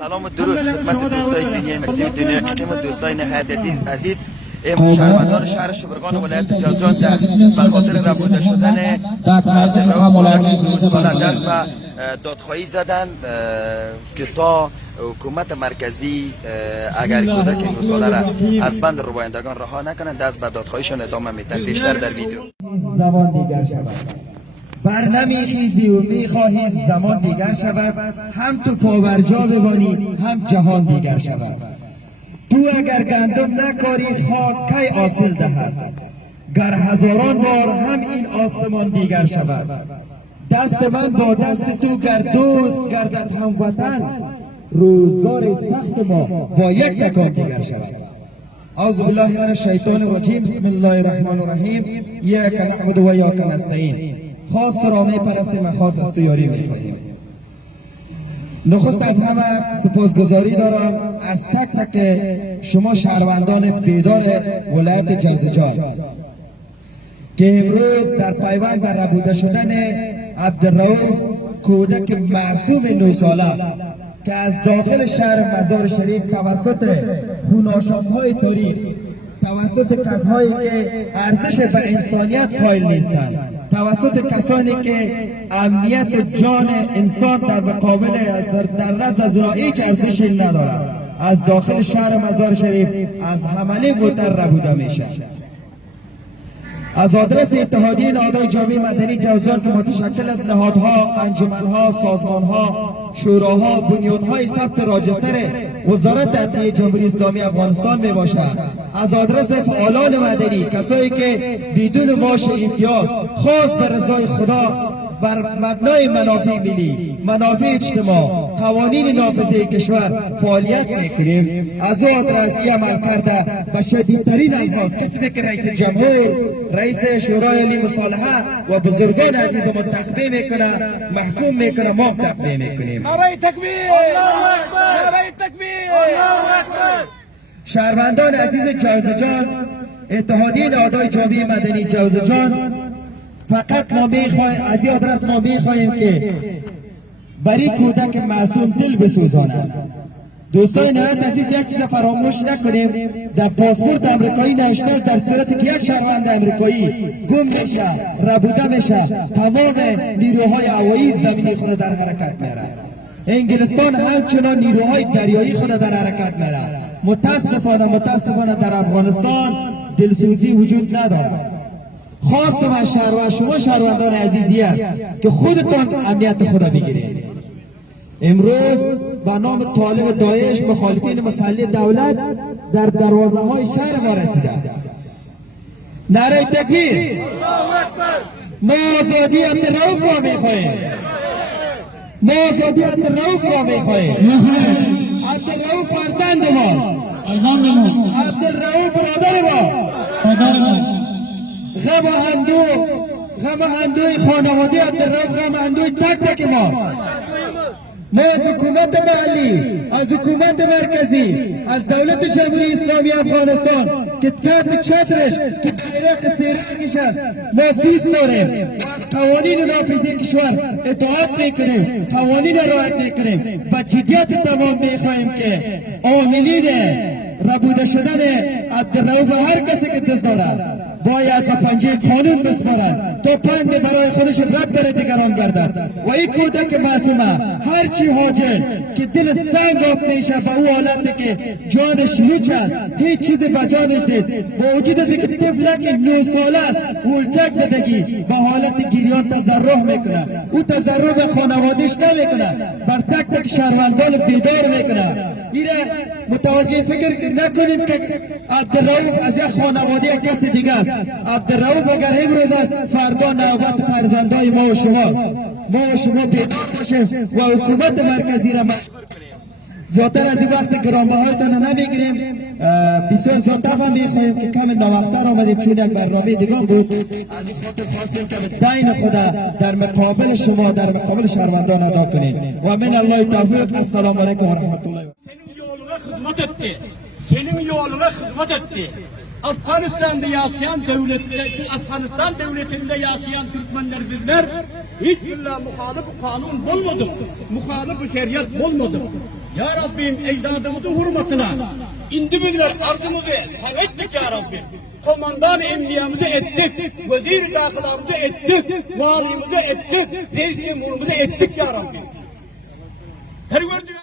سلام و درود خدمت دوستای دنیای مکزی دنیا حکیم و دوستای نهایت عزیز شهروندان شهر شبرغان ولایت جوزجان در بخاطر ربوده شدن دست به دادخواهی زدن که تا حکومت مرکزی اگر کودک 9 ساله را از بند ربایندگان رها نکنند دست به دادخواهیشان ادامه میدن. بیشتر در ویدیو. زمان دیگر شود بر نمیخیزی و میخواهی زمان دیگر شود، هم تو پاورجا بمانی هم جهان دیگر شود. تو اگر گندم نکاری خاک کی حاصل دهد، گر هزاران بار هم این آسمان دیگر شود. دست من با دست تو گر دوست گردد هموطن، روزگار سخت ما با یک تکان دیگر شود. اعوذ بالله من الشیطان الرجیم. بسم الله الرحمن الرحیم. ایاک نعبد و ایاک نستعین. خاص کرامه پرست من خاص از تو یاری می‌خواهیم. نخست از همه سپاسگزاری دارم از تک تک شما شهروندان بیدار ولایت جوزجان که امروز در پیوند بر ربوده شدن عبدالرؤوف کودک معصوم 9 ساله که از داخل شهر مزار شریف توسط خوناشام‌های تاریخ، توسط کسانی که ارزش به انسانیت قائل نیستند، توسط کسانی که امنیت جان انسان در مقابل در نزد از اونها هیچ ارزشی ندارد، از داخل شهر مزار شریف از حمله بوتر ربوده میشه. از آدرس اتحادیه نهادهای جامعه مدنی جوزجان که متشکل از نهادها، انجمنها، سازمانها، شوراها، بنیادهای ثبت راجستر وزارت عدلیه جمهوری اسلامی افغانستان می باشد، از آدرس فعالان مدنی، کسایی که بدون معاش امتیاز خاص به رضای خدا بر مبنای منافع ملی، منافع اجتماع، قوانین نافذه کشور فعالیت میکنیم، از او آدرس عمل کرده به شدیدترین الفاظ کسی که رئیس جمهور، رئیس شورای عالی مصالحه و بزرگان عزیزمون تقبیه میکنه، محکوم میکنه، ما تقبیه میکنیم. نعره تکبیر! الله اکبر! نعره تکبیر! الله اکبر! شهروندان عزیز جوزجان، اتحادیه نهادهای جامعه مدنی جوزجان، فقط ما میخواهیم از این آدرس ما میخواهیم که برای کودک معصوم دل بسوزانند. دوستان نهایت عزیز، یک چیز فراموش نکنیم، در پاسپورت امریکایی نوشته است در صورتی که یک شهروند امریکایی گم میشه، ربوده میشه، تمام نیروهای هوایی زمینی خود در حرکت میره. انگلستان همچنان نیروهای دریایی خود در حرکت میره. متاسفانه در افغانستان دلسوزی وجود ندارد. خواستم از شما شهروندان عزیزی است که خودتان امنیت خدا بگیرید. امروز به نام طالب داعش مخالفین مسلح دولت در دروازه های شهر ما رسیده. نعره تکبیر! ما آزادی عبدالرؤوف را میخواهیم. ما آزادی عبدالرؤوف را میخواهیم. عبدالرؤوف فرزند ماست. عبدالرؤوف برادر ماست. غم اندوی خانواده عبدالرؤوف، غم اندوی تک تک ماست. ما از حکومت محلی، از حکومت مرکزی، از دولت جمهوری اسلامی افغانستان که تحت چترش که بیرق سه‌رنگش است ما سیس داریم و از قوانین نافذه کشور اطاعت میکنیم، قوانین رعایت میکنیم. با جدیت تمام میخواهیم که عاملین ربوده شدن عبدالرؤوف هر کسی که دست دارد باید به پنجه قانون بسپارند تا پند برای خودش رد بره دیگران گردد. و این کودک معصومه هرچی حاجل که دل سنگ آب میشه به او حالتی که جانش لوچ است، هیچ چیز به جانش نیست، با وجود از که طفلک 9 ساله است ولچک زدگی به حالت گریان تضرع میکنه. او تضرع به خانوادهش نمیکنه، بر تک تک شهروندان بیدار میکنه. ایره متوجه فکر نکنیم که عبدالرؤوف از یک خانواده کسی دیگه است. عبدالرؤوف اگر امروز است فردا نوبت فرزندای ما و شماست. ما و شما بیدار باشیم و حکومت مرکزی را زیادتر از این وقت گرانبهایتان نمیگیریم. بسیار زیادتر هم میخواهیم که کم ناوقتر آمدیم چون یک برنامه دیگه بود. از این خاطر خواستیم که دین خدا در مقابل شما، در مقابل شهروندان ادا کنیم. و من الله توفیق. السلام علیکم و رحمت الله. Senin yoluna hizmet etti. Afganistan'da yaşayan Afganistan devletinde yaşayan Türkmenler bizler hiç muhalif kanun bulmadık. Muhalif şeriat bulmadık. Ya Rabbim ecdadımızın hürmetine indi bizler arzımızı sabittik ya Rabbim. Komandan emniyamızı ettik, vezir dahilamızı ettik, valimizi ettik, reis cumhurumuzu ettik ya Rabbim. Her gördüğü